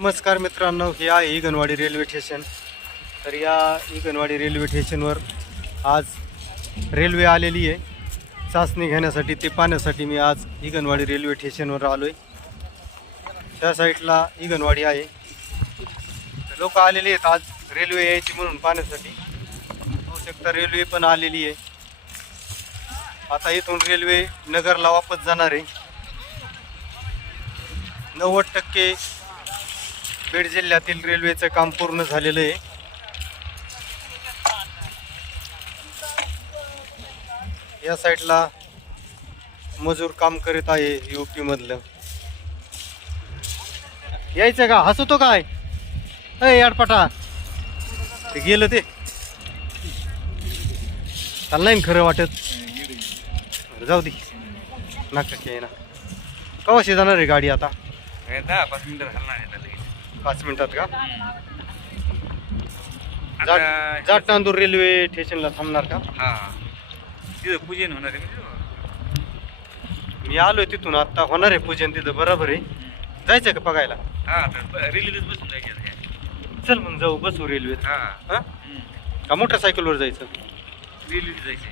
नमस्कार मित्रांनो हे आहे इगनवाडी रेल्वे स्टेशन. तर या इगनवाडी रेल्वे स्टेशनवर आज रेल्वे आलेली आहे. चाचणी घेण्यासाठी ते पाहण्यासाठी मी आज इगनवाडी रेल्वे स्टेशनवर आलो आहे त्या साईडला इगनवाडी आहे. लोक आलेली आहेत आज रेल्वे यायची म्हणून पाहण्यासाठी. होऊ शकता रेल्वे पण आलेली आहे. आता इथून रेल्वे नगरला वापस जाणार आहे. नव्वद टक्के बीड जिल्ह्यातील रेल्वेचं काम पूर्ण झालेलं आहे. या साईडला मजूर काम करीत आहे युपी मधलं यायचं का? हसतो काय? अय अडपटा ते गेलं ते. चाल नाही खरं वाटत. जाऊ दे. नका ना कवाशी जाणार आहे गाडी आता? हे दहा पाच मिनिटं घालणार त्याला. पाच मिनिटात का? जाट जाट नांदूर रेल्वे स्टेशनला थांबणार का? हा. तिथं पूजन होणार आहे म्हणजे मी आलोय तिथून आता होणार आहे पूजन तिथं बरोबर आहे. जायचं का बघायला? हा तर बसून जायचे. चल मग जाऊ बसू रेल्वेत. हा. हा? हम्म. का मोटरसायकलवर जायचं? रेल्वेत जायचे